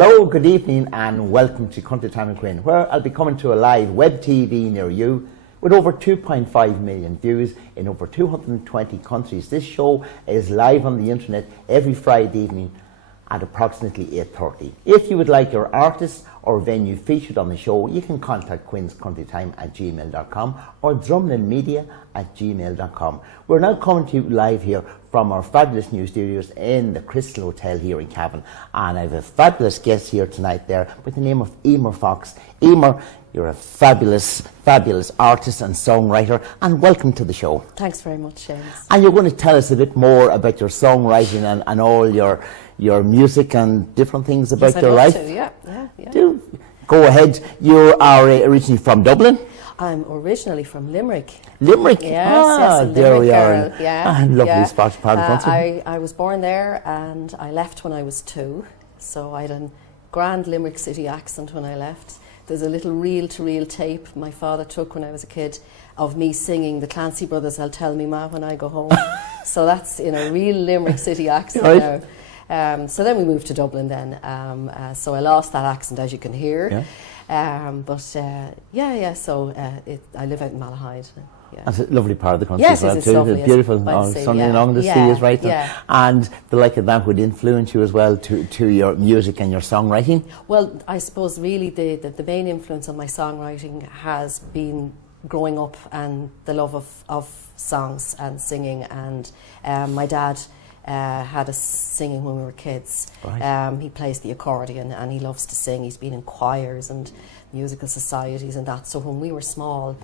Hello, good evening and welcome to Country Time with Quinn, where I'll be coming to a live web TV near you with over 2.5 million views in over 220 countries. This show is live on the internet every Friday evening at approximately 8:30. If you would like your artist or venue featured on the show, you can contact quinnscountrytime@gmail.com or drumlinmedia@gmail.com. We're now coming to you live here from our fabulous new studios in the Crystal Hotel here in Cavan. And I have a fabulous guest here tonight there with the name of Emer Fox. Emer, you're a fabulous, fabulous artist and songwriter, and welcome to the show. Thanks very much, Seamus. And you're going to tell us a bit more about your songwriting and all your music and different things about your life. Yeah. Do go ahead. You are originally from Dublin. I'm originally from Limerick. Limerick? Yes, there we are. Girl. Yeah, lovely spot, part of the country. I was born there and I left when I was 2, so I had a grand Limerick City accent when I left. There's a little reel-to-reel tape my father took when I was a kid of me singing the Clancy Brothers, I'll Tell Me Ma When I Go Home. So that's in a real Limerick City accent now. So then we moved to Dublin then, so I lost that accent, as you can hear. Yeah. So I live out in Malahide. Yeah. That's a lovely part of the country yes, as well it's too. lovely. It's beautiful, sunny along the sea is right. Yeah. And the like of that would influence you as well to your music and your songwriting? Well, I suppose really the main influence on my songwriting has been growing up and the love of songs and singing, and my dad had us singing when we were kids. Right. He plays the accordion and he loves to sing. He's been in choirs and musical societies and that. So when we were small,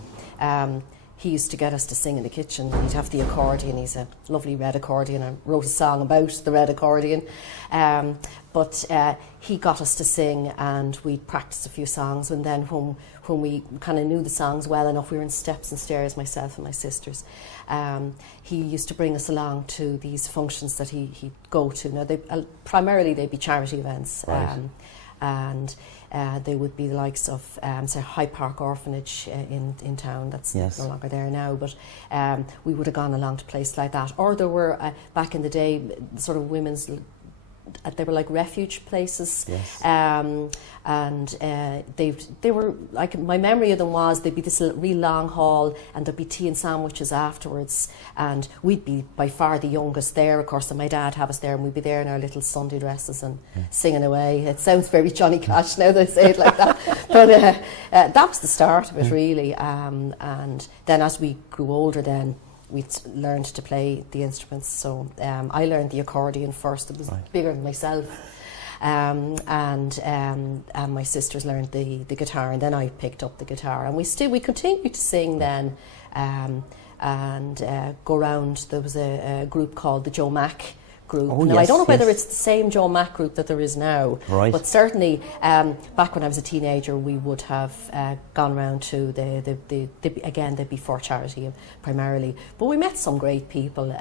he used to get us to sing in the kitchen. He'd have the accordion. He's a lovely red accordion. I wrote a song about the red accordion. But he got us to sing and we'd practice a few songs. And then when we kind of knew the songs well enough, we were in steps and stairs, myself and my sisters. He used to bring us along to these functions that he'd go to. Now, primarily they'd be charity events. Right. And they would be the likes of, say, High Park Orphanage in town. That's no longer there now, but we would have gone along to places like that. Or there were, back in the day, sort of women's, they were like refuge places. Yes. And they were, like, my memory of them was they'd be this real long hall and there'd be tea and sandwiches afterwards, and we'd be by far the youngest there, of course, and my dad have us there, and we'd be there in our little Sunday dresses and singing away. It sounds very Johnny Cash now that I say it like that, but that was the start of it really. And then as we grew older then, we'd learned to play the instruments. So I learned the accordion first. It was bigger than myself. And my sisters learned the guitar, and then I picked up the guitar. And we continued to sing then, and go around. There was a group called the Joe Mack group. Now, I don't know whether it's the same Joe Mack group that there is now, but certainly back when I was a teenager, we would have gone around to they'd be for charity primarily, but we met some great people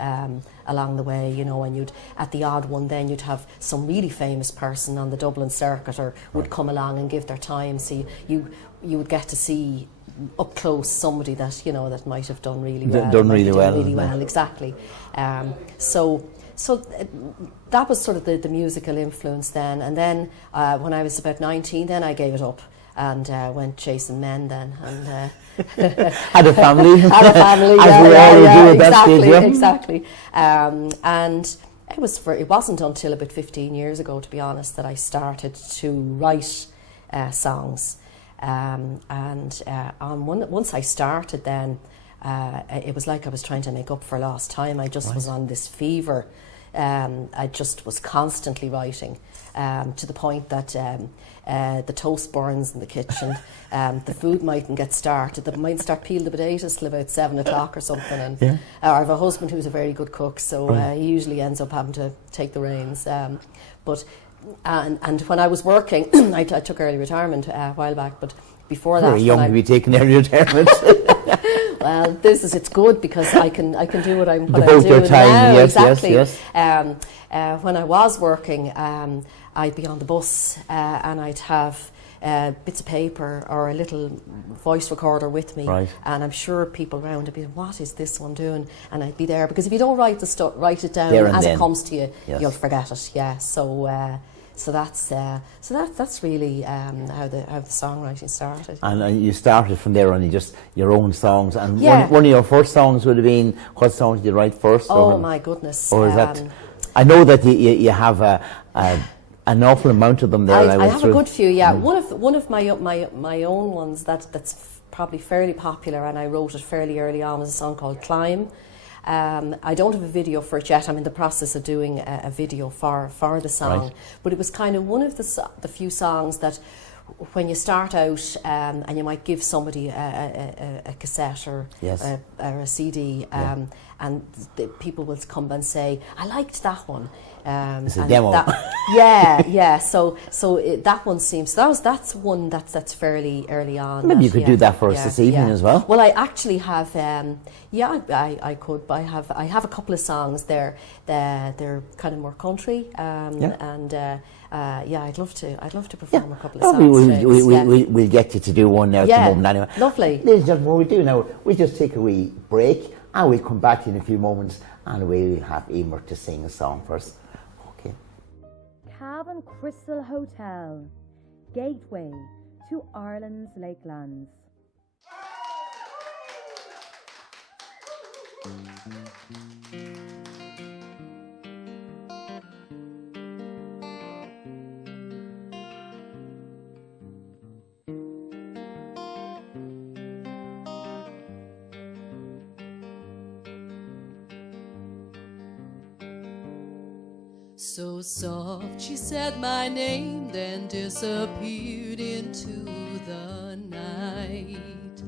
along the way, you know, and you'd, at the odd one then, you'd have some really famous person on the Dublin circuit or would come along and give their time, so you would get to see up close somebody that, you know, that might have done really well. Done really well, exactly. So that was sort of the musical influence then. And then when I was about 19, then I gave it up and went chasing men then. And had a family. Had a family, as we all do at that stage, yeah. Exactly. And it wasn't until about 15 years ago, to be honest, that I started to write songs. Once I started then, it was like I was trying to make up for lost time. I just was on this fever. I just was constantly writing, to the point that the toast burns in the kitchen. The food mightn't get started. They might start peeling the potatoes till about 7 o'clock or something. And I have a husband who's a very good cook, so he usually ends up having to take the reins. And when I was working, I took early retirement a while back, but before that, very young to be taking early retirement. Well, it's good because I can do what I'm doing your time, now. yes, exactly. Yes. When I was working, I'd be on the bus and I'd have bits of paper or a little voice recorder with me, and I'm sure people around would be, what is this one doing? And I'd be there, because if you don't write it down as it comes to you, you'll forget it. Yeah. So that's really how the songwriting started. And you started from there on just your own songs. And Yeah. one of your first songs would have been, what song did you write first? Oh my goodness! Or is that? I know that you have an awful amount of them there. I have a good few. Yeah, one of my own ones that's probably fairly popular, and I wrote it fairly early on, was a song called "Climb." I don't have a video for it yet. I'm in the process of doing a video for the song. Right. But it was kind of one of the few songs that, when you start out and you might give somebody a cassette or a CD, and the people will come and say, "I liked that one." It's a demo. So that one seems that's one that's fairly early on. Maybe you could do that for us this evening as well. Well, I actually have. I could. But I have a couple of songs there. They're kind of more country. And I'd love to perform a couple of songs. We'll get you to do one now at the moment anyway. Lovely. Ladies and gentlemen, what we do now, we just take a wee break, and we'll come back in a few moments, and we'll have Emer to sing a song for us. Okay. Cavan Crystal Hotel, gateway to Ireland's Lakelands. So soft she said my name, then disappeared into the night.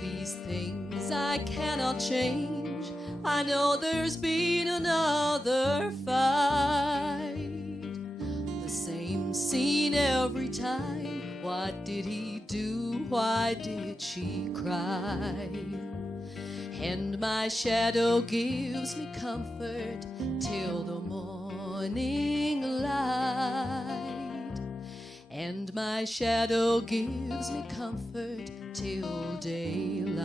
These things I cannot change. I know there's been another fight. The same scene every time. What did he do? Why did she cry? And my shadow gives me comfort till the morning light. And my shadow gives me comfort till daylight.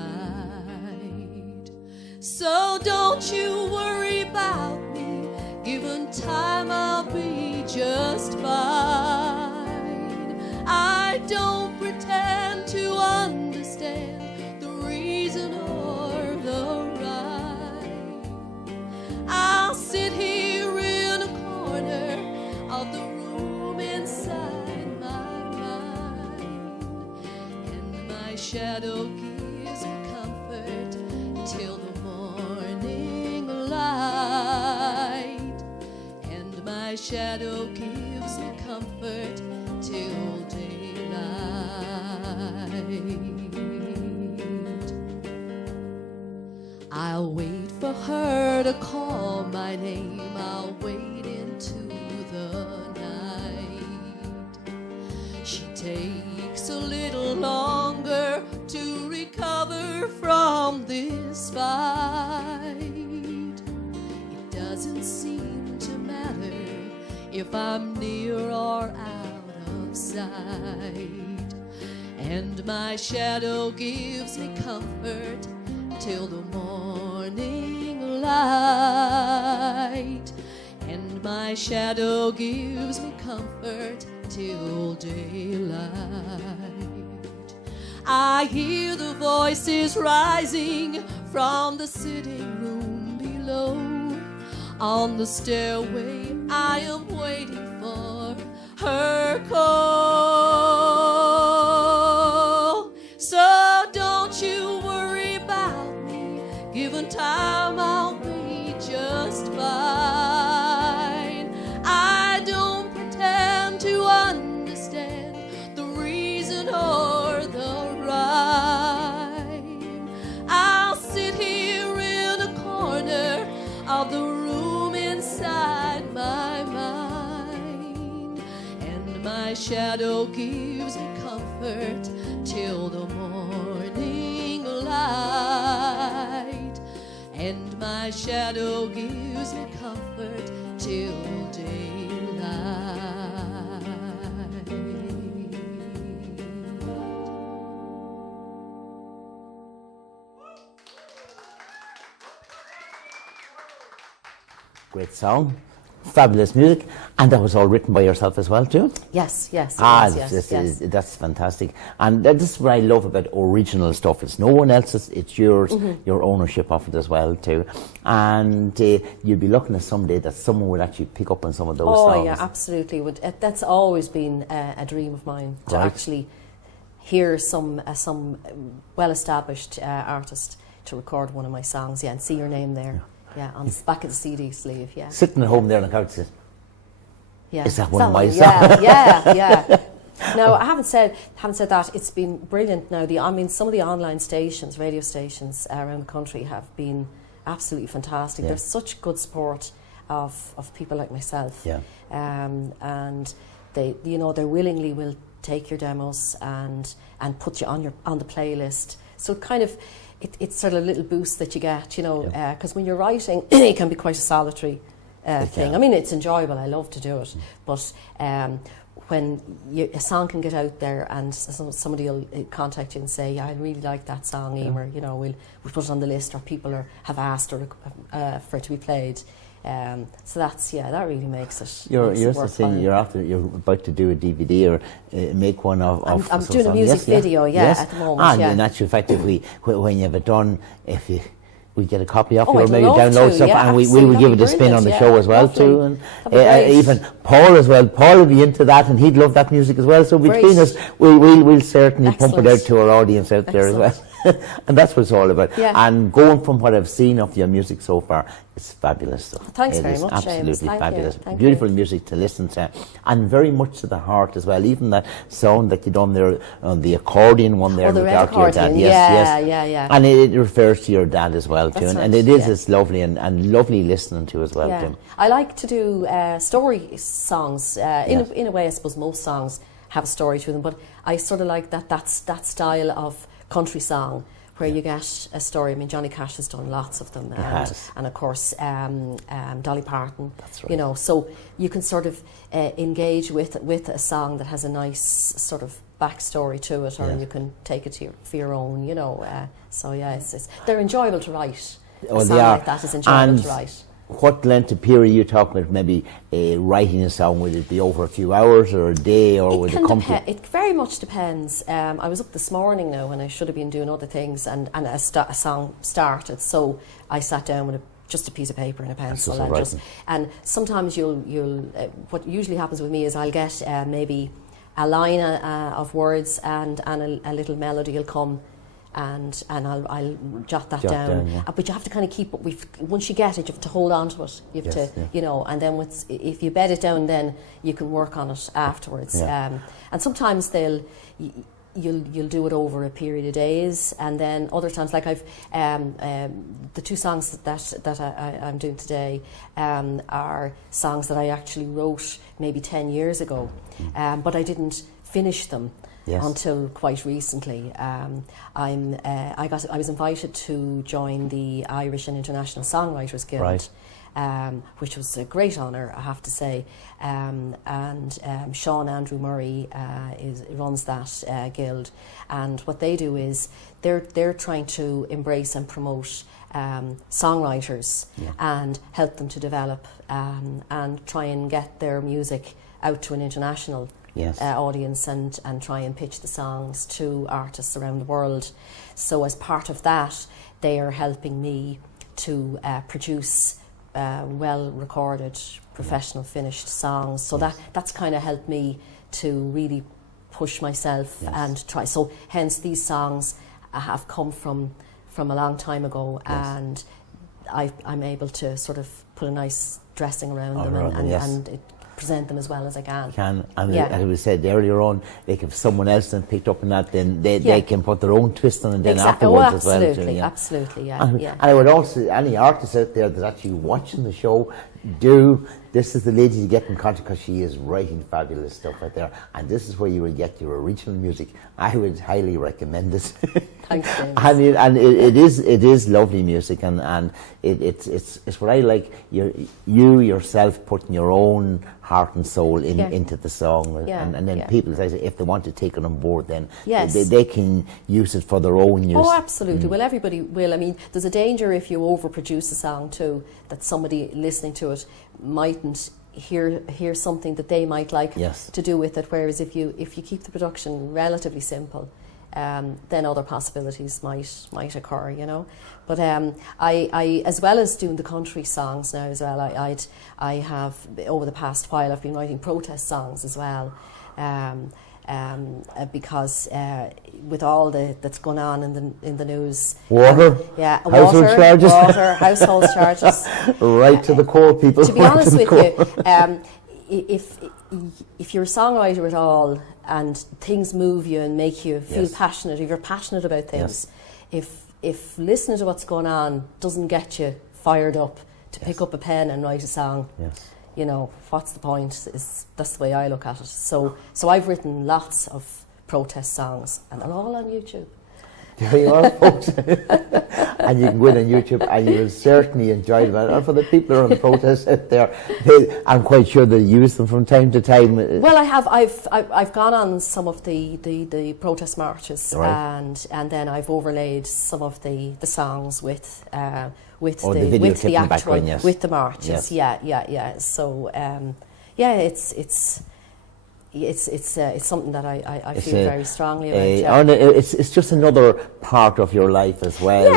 So don't you worry about me, given time I'll be just fine. I don't pretend to understand the reason or the right. I'll sit here in a corner of the room inside my mind, and my shadow gives me comfort till the morning light, and my shadow gives me comfort till daylight. I'll wait for her to call my name. I'll wait into the night. She takes a little longer to recover from this fight. It doesn't seem to matter if I'm near or out of sight. And my shadow gives me comfort till the morning light. And my shadow gives me comfort till daylight. I hear the voices rising from the sitting room below. On the stairway I am waiting for her call. So don't you worry about me, given time I'll be just fine. I don't pretend to understand the reason or the rhyme. I'll sit here in a corner of the room inside my mind, and my shadow gives me comfort till the morning light, and my shadow gives me comfort till daylight. Great song. fabulous music, and that was all written by yourself as well too. Yes, yes, it was, yes. That's fantastic, and this is what I love about original stuff. It's no one else's; it's yours, your ownership of it as well too. And you'll be looking at someday that someone will actually pick up on some of those songs. Oh yeah, absolutely. That's always been a dream of mine, to actually hear some well-established artist to record one of my songs, and see your name there. Yeah, on the back of the CD sleeve, yeah. Sitting at home there on the couch, yeah. Is that one of my songs? Yeah. No, I haven't said that. It's been brilliant now. Some of the online stations, radio stations around the country have been absolutely fantastic. Yeah. There's such good support of people like myself. Yeah. And they willingly will take your demos and put you on the playlist. So kind of, it's sort of a little boost that you get, because when you're writing, it can be quite a solitary thing. I mean, it's enjoyable. I love to do it, but when a song can get out there and somebody will contact you and say, I really like that song, Emer, we'll put it on the list, or people have asked for it to be played. So that really makes it. You're about to do a DVD or make one of. I'm doing a music video, at the moment. And in actual fact, when you have it done, we get a copy of it, or I'd maybe love download to, stuff, and we will give it a spin on the show as well too. And even Paul as well. Paul will be into that, and he'd love that music as well. So between us, we'll certainly pump it out to our audience out there as well. And that's what it's all about. Yeah. And going from what I've seen of your music so far, it's fabulous stuff. Thanks very much, absolutely Seamus. fabulous. Thank Beautiful you. music to listen to, and very much to the heart as well. Even that sound that you done there, the accordion one there, the with red your dad. accordion. Yes. Yeah. And it refers to your dad as well too, That's and right, it is it's lovely and lovely listening to as well too. I like to do story songs. In a way, I suppose most songs have a story to them, but I sort of like that style of country song, where you get a story. I mean, Johnny Cash has done lots of them, and of course Dolly Parton. That's right. So you can sort of engage with a song that has a nice sort of backstory to it, or you can take it for your own. They're enjoyable to write. Well, a song like that is enjoyable to write. What length of period are you talking about? Maybe writing a song, will it be over a few hours or a day, or will it come to? It very much depends. I was up this morning now, and I should have been doing other things, and a song started, so I sat down with just a piece of paper and a pencil, and sometimes you'll what usually happens with me is I'll get maybe a line of words and a little melody will come. And I'll jot that down. But you have to kind of keep it. Once you get it, you have to hold on to it. You have to, and then if you bed it down, then you can work on it afterwards. And sometimes you'll do it over a period of days, and then other times, like I've the two songs that I'm doing today are songs that I actually wrote maybe 10 years ago, but I didn't finish them. Until quite recently. I was invited to join the Irish and International Songwriters Guild, which was a great honour, I have to say. And Sean Andrew Murray runs that guild, and what they do is they're trying to embrace and promote songwriters and help them to develop and try and get their music out to an international audience and try and pitch the songs to artists around the world. So as part of that, they are helping me to produce well recorded, professional finished songs. So that's kind of helped me to really push myself and try. So hence these songs have come from a long time ago, and I'm able to sort of put a nice dressing around them and present them as well as I can. And as we said earlier on, like if someone else then picked up on that, then they can put their own twist on it then afterwards as well. Absolutely, And I would also, any artists out there that's actually watching the show, this is the lady to get in contact, because she is writing fabulous stuff out there, and this is where you will get your original music. I would highly recommend it. Thanks, James. and it is lovely music, and it's what I like. You yourself putting your own heart and soul into the song, and then people, as I say, if they want to take it on board, then they can use it for their own use. Oh, absolutely. Well, everybody will. I mean, there's a danger if you overproduce a song too, that somebody listening to it mightn't hear something that they might like Yes. to do with it. Whereas if you keep the production relatively simple, then other possibilities might occur, you know. But I as well as doing the country songs now as well, I have over the past while I've been writing protest songs as well. Because with all that's going on in the news, Water, household charges, household charges, right to the core, people. To be honest with you, if you're a songwriter at all and things move you and make you feel passionate, if you're passionate about things, if listening to what's going on doesn't get you fired up to pick up a pen and write a song. You know, what's the point? That's the way I look at it. So I've written lots of protest songs, and they're all on YouTube. There you are, folks. And you can go in on YouTube, and you will certainly enjoy them. And for the people who are on the protest out there, I'm quite sure they use them from time to time. Well, I've gone on some of the protest marches, right. and then I've overlaid some of the songs with the actual with the marches. Yeah. So it's something that I feel very strongly about. It's just another part of your life as well.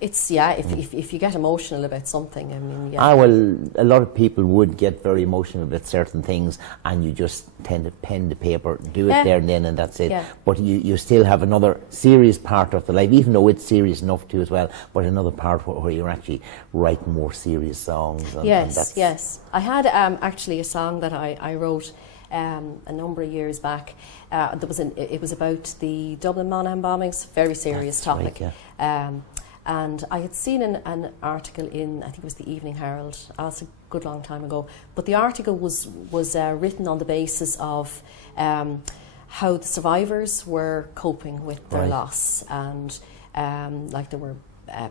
It's if you get emotional about something, I mean, well, a lot of people would get very emotional about certain things, and you just tend to pen to paper, do it there and then, and that's it. But you still have another serious part of the life, even though it's serious enough too as well. But another part where you're actually writing more serious songs. Yes. I had actually a song that I wrote. A number of years back, it was about the Dublin Monaghan bombings, very serious topic. Right, and I had seen an article in, I think it was the Evening Herald, that's a good long time ago, but the article was written on the basis of how the survivors were coping with their loss, and like there were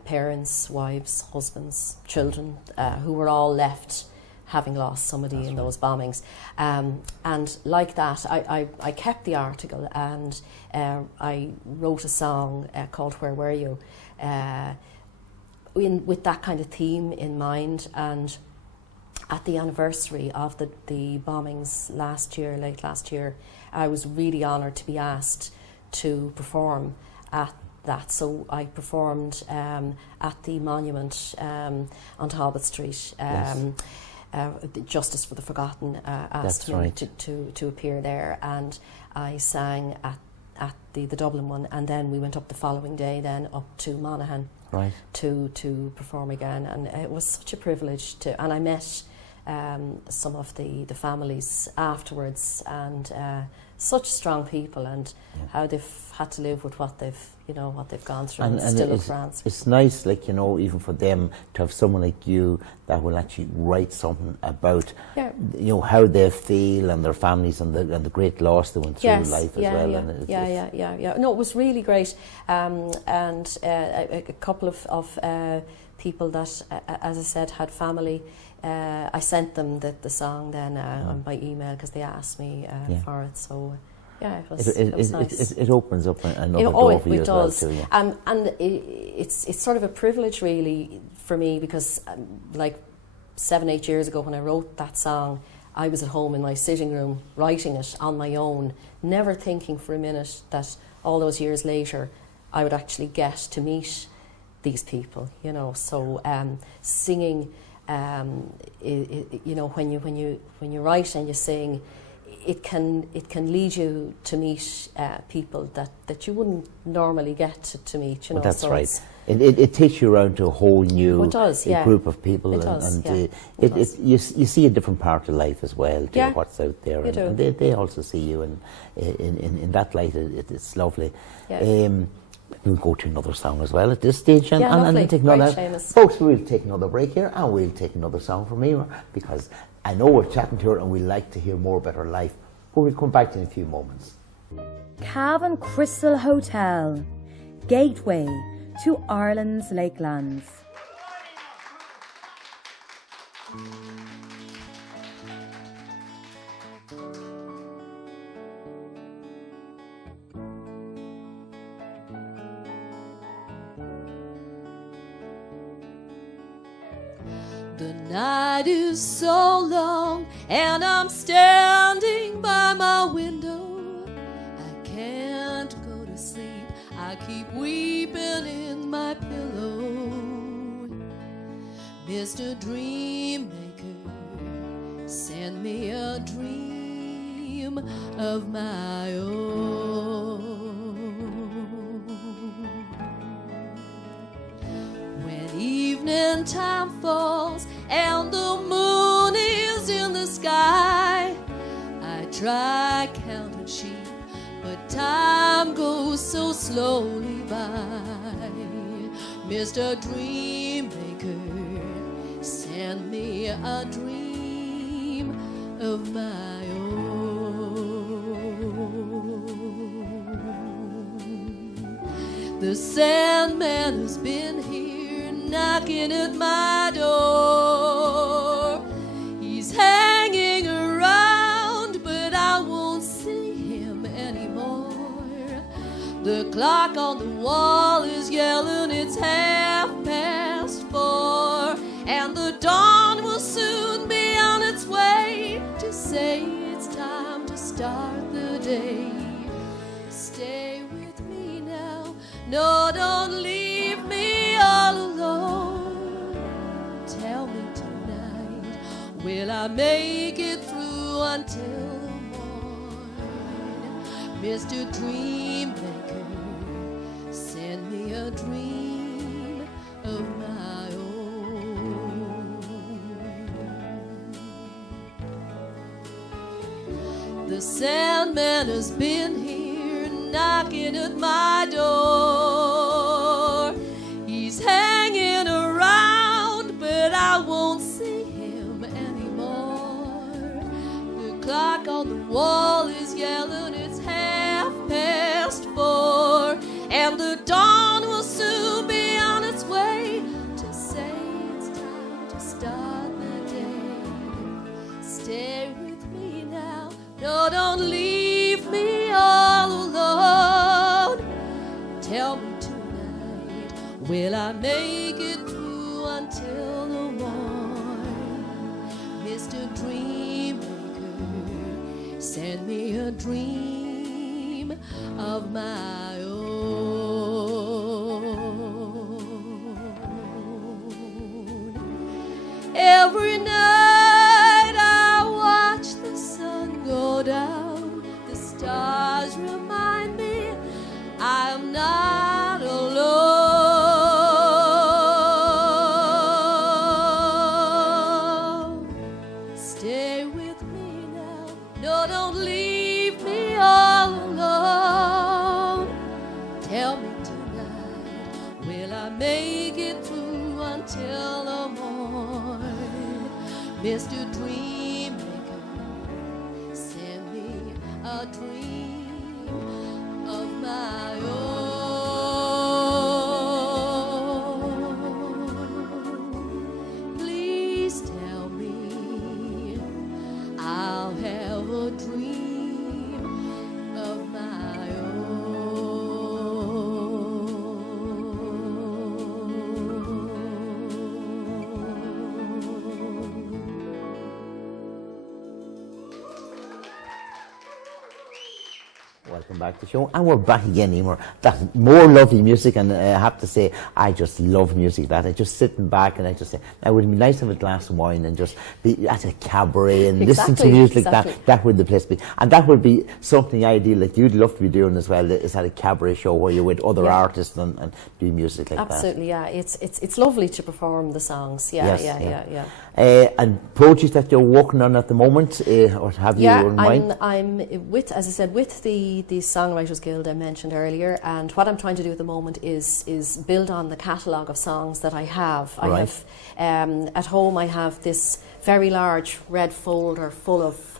parents, wives, husbands, children who were all left having lost somebody in those bombings. And like that, I kept the article, and I wrote a song called Where Were You? With that kind of theme in mind. And at the anniversary of the bombings late last year, I was really honoured to be asked to perform at that. So I performed at the monument on Talbot Street. Justice for the Forgotten asked me to appear there, and I sang at the Dublin one, and then we went up the following day then up to Monaghan to perform again, and it was such a privilege and I met some of the families afterwards, and such strong people, and how they've had to live with what they've gone through, and still look for answers. It's nice, like, you know, even for them to have someone like you that will actually write something about, you know, how they feel and their families and the great loss they went through in life as well. No, it was really great, and a couple of people that, as I said, had family. I sent them the song then by email because they asked me for it. So it was nice. It opens up another door for you as well too. And it's sort of a privilege really for me, because like 7-8 years ago when I wrote that song, I was at home in my sitting room writing it on my own, never thinking for a minute that all those years later I would actually get to meet these people, you know. So singing, you know, when you write and you sing, it can lead you to meet people that you wouldn't normally get to meet, you know. Well, that's so right. It takes you around to a whole new group of people, you see a different part of life as well, to what's out there, and they also see you, and in that light, it's lovely. We'll go to another song as well at this stage, and take another. Seamus. Folks, we'll take another break here, and we'll take another song from Emer, because I know we're chatting to her and we'd like to hear more about her life. But we'll come back to in a few moments. Cavan Crystal Hotel, gateway to Ireland's Lakelands. The night is so long and I'm standing by my window. I can't go to sleep, I keep weeping in my pillow. Mr. Dreammaker, send me a dream of my own. When evening time falls and the moon is in the sky, I try counting sheep, but time goes so slowly by. Mr. Dreammaker, send me a dream of my own. The Sandman has been here knocking at my door. He's hanging around, but I won't see him anymore. The clock on the wall is yelling it's 4:30, and the dawn will soon be on its way to say it's time to start the day. Stay with me now, no, don't leave me all alone. Tell me tonight, will I make it through until the morn? Mr. Dreammaker, send me a dream of my own. The Sandman has been here knocking at my door. He's hanging around, but I won't see him anymore. The clock on the wall is yelling it's 4:30, and the dawn will soon be on its way to say it's time to start the day. Stay with me now, no, don't leave me all alone. Tell me tonight, will I make it through until the morn? Mr. Dreammaker, send me a dream of my own. Every night I watch the sun go down. The stars remind me I am not alone. Stay with me now, no, don't leave me all alone. Tell me tonight, will I make it through until the morn? Mr. Dreammaker, send me a dream of my own. Please tell me I'll have a dream of my own. Welcome back to the show, and we're back again, Emer. That's more lovely music, and I have to say, I just love music. That I just sitting back and I just say, it would be nice to have a glass of wine and just be at a cabaret and listen to music like that. That would the place be, and that would be something ideal that you'd love to be doing as well. Is at a cabaret show where you're with other artists and do music like that. Absolutely, yeah. It's lovely to perform the songs. Yeah, yeah. And projects that you're working on at the moment, or have you in mind? I'm with, as I said, with the Songwriters Guild I mentioned earlier, and what I'm trying to do at the moment is build on the catalogue of songs that I have. Right. I have at home. I have this very large red folder full of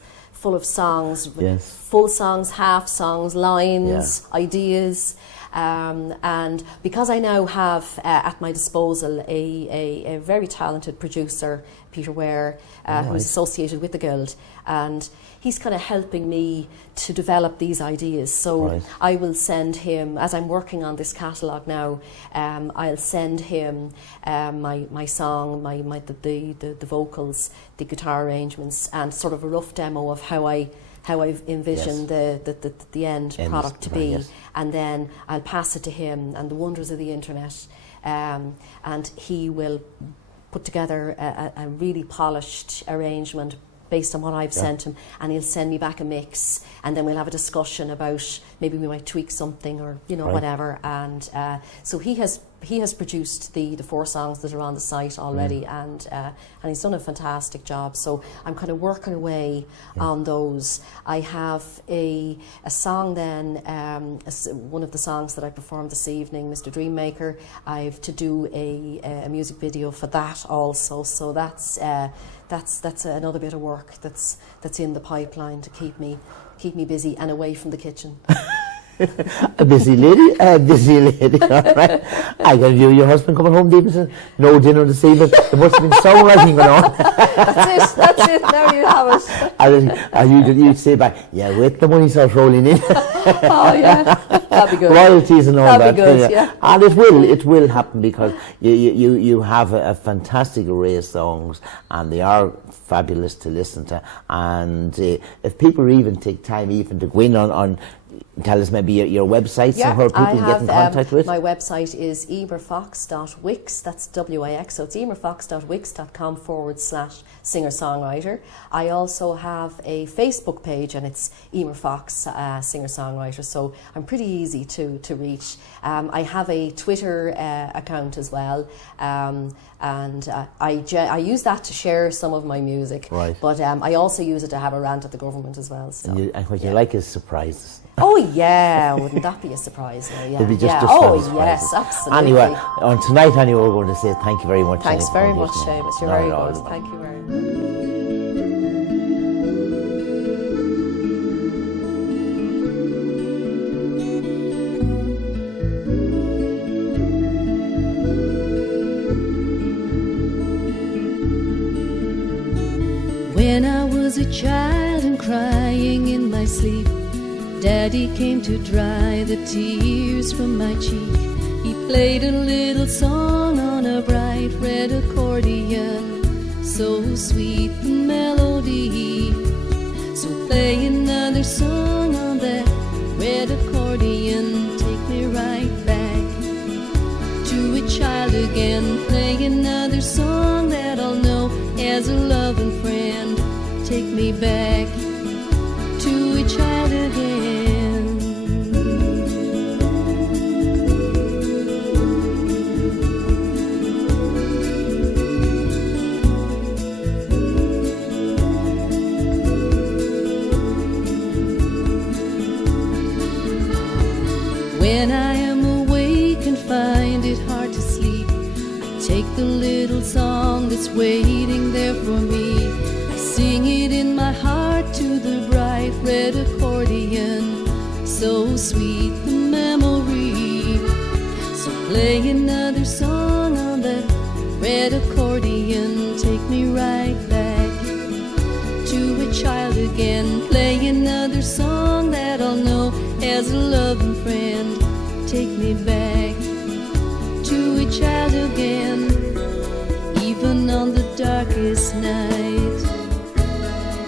songs, Yes. full songs, half songs, lines, ideas. And because I now have at my disposal a very talented producer, Peter Ware, who's associated with the Guild, and he's kind of helping me to develop these ideas. So I will send him, as I'm working on this catalogue now, I'll send him my song, the vocals, the guitar arrangements, and sort of a rough demo of how I envision the end product to be, and then I'll pass it to him and the wonders of the internet, and he will put together a really polished arrangement based on what I've sent him, and he'll send me back a mix, and then we'll have a discussion about maybe we might tweak something or whatever, and so he has produced the 4 songs that are on the site already, and he's done a fantastic job. So I'm kind of working away on those. I have a song then, one of the songs that I performed this evening, Mr. Dreammaker. I have to do a music video for that also. So that's another bit of work that's in the pipeline to keep me busy and away from the kitchen. A busy lady, all right. I got your husband coming home, Davidson. No dinner this evening. There must have been songwriting going on. That's it. There you have it. You'd say back, wait, the money starts rolling in. Oh yeah, that'd be good. Royalties and all that'd that. Be good, yeah. And it will happen because you have a fantastic array of songs, and they are fabulous to listen to. And if people even take time even to go in on tell us maybe your websites and where people can get in contact with. My website is emerfox.wix, that's W-I-X, so it's emerfox.wix.com/singer-songwriter. I also have a Facebook page, and it's Emer Fox singer-songwriter, so I'm pretty easy to reach. I have a Twitter account as well, and I use that to share some of my music, but I also use it to have a rant at the government as well. So. And what you like is surprises. Oh yeah, wouldn't that be a surprise? Yeah. It'd be just oh yes, absolutely. Anyway, on tonight, we're going to say thank you very much. Thanks very much, Seamus. You're very good. Thank you very much. When I was a child and crying in my sleep, Daddy came to dry the tears from my cheek. He played a little song on a bright red accordion, so sweet the melody. So play another song on that red accordion, take me right back to a child again. Play another song that I'll know as a loving friend, take me back to a child again. When I am awake and find it hard to sleep, I take the little song that's waiting there for me. I sing it in my heart to the bright red accordion, so sweet the memory. So play another song on that red accordion, take me right back to a child again. Play another song that I'll know as a loving friend, take me back to a child again. Even on the darkest night,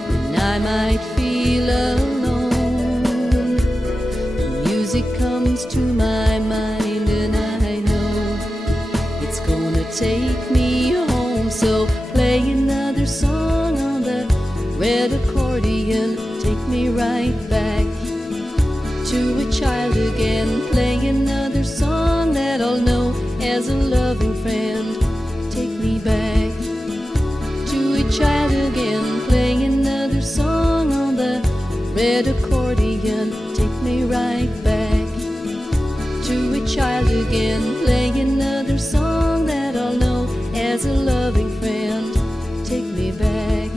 when I might feel alone, the music comes to my mind, and I know it's gonna take me home. So play another song on the red accordion, take me right back to a child again. Play another song that I'll know as a loving friend, take me back to a child again. Play another song on the red accordion, take me right back to a child again. Play another song that I'll know as a loving friend, take me back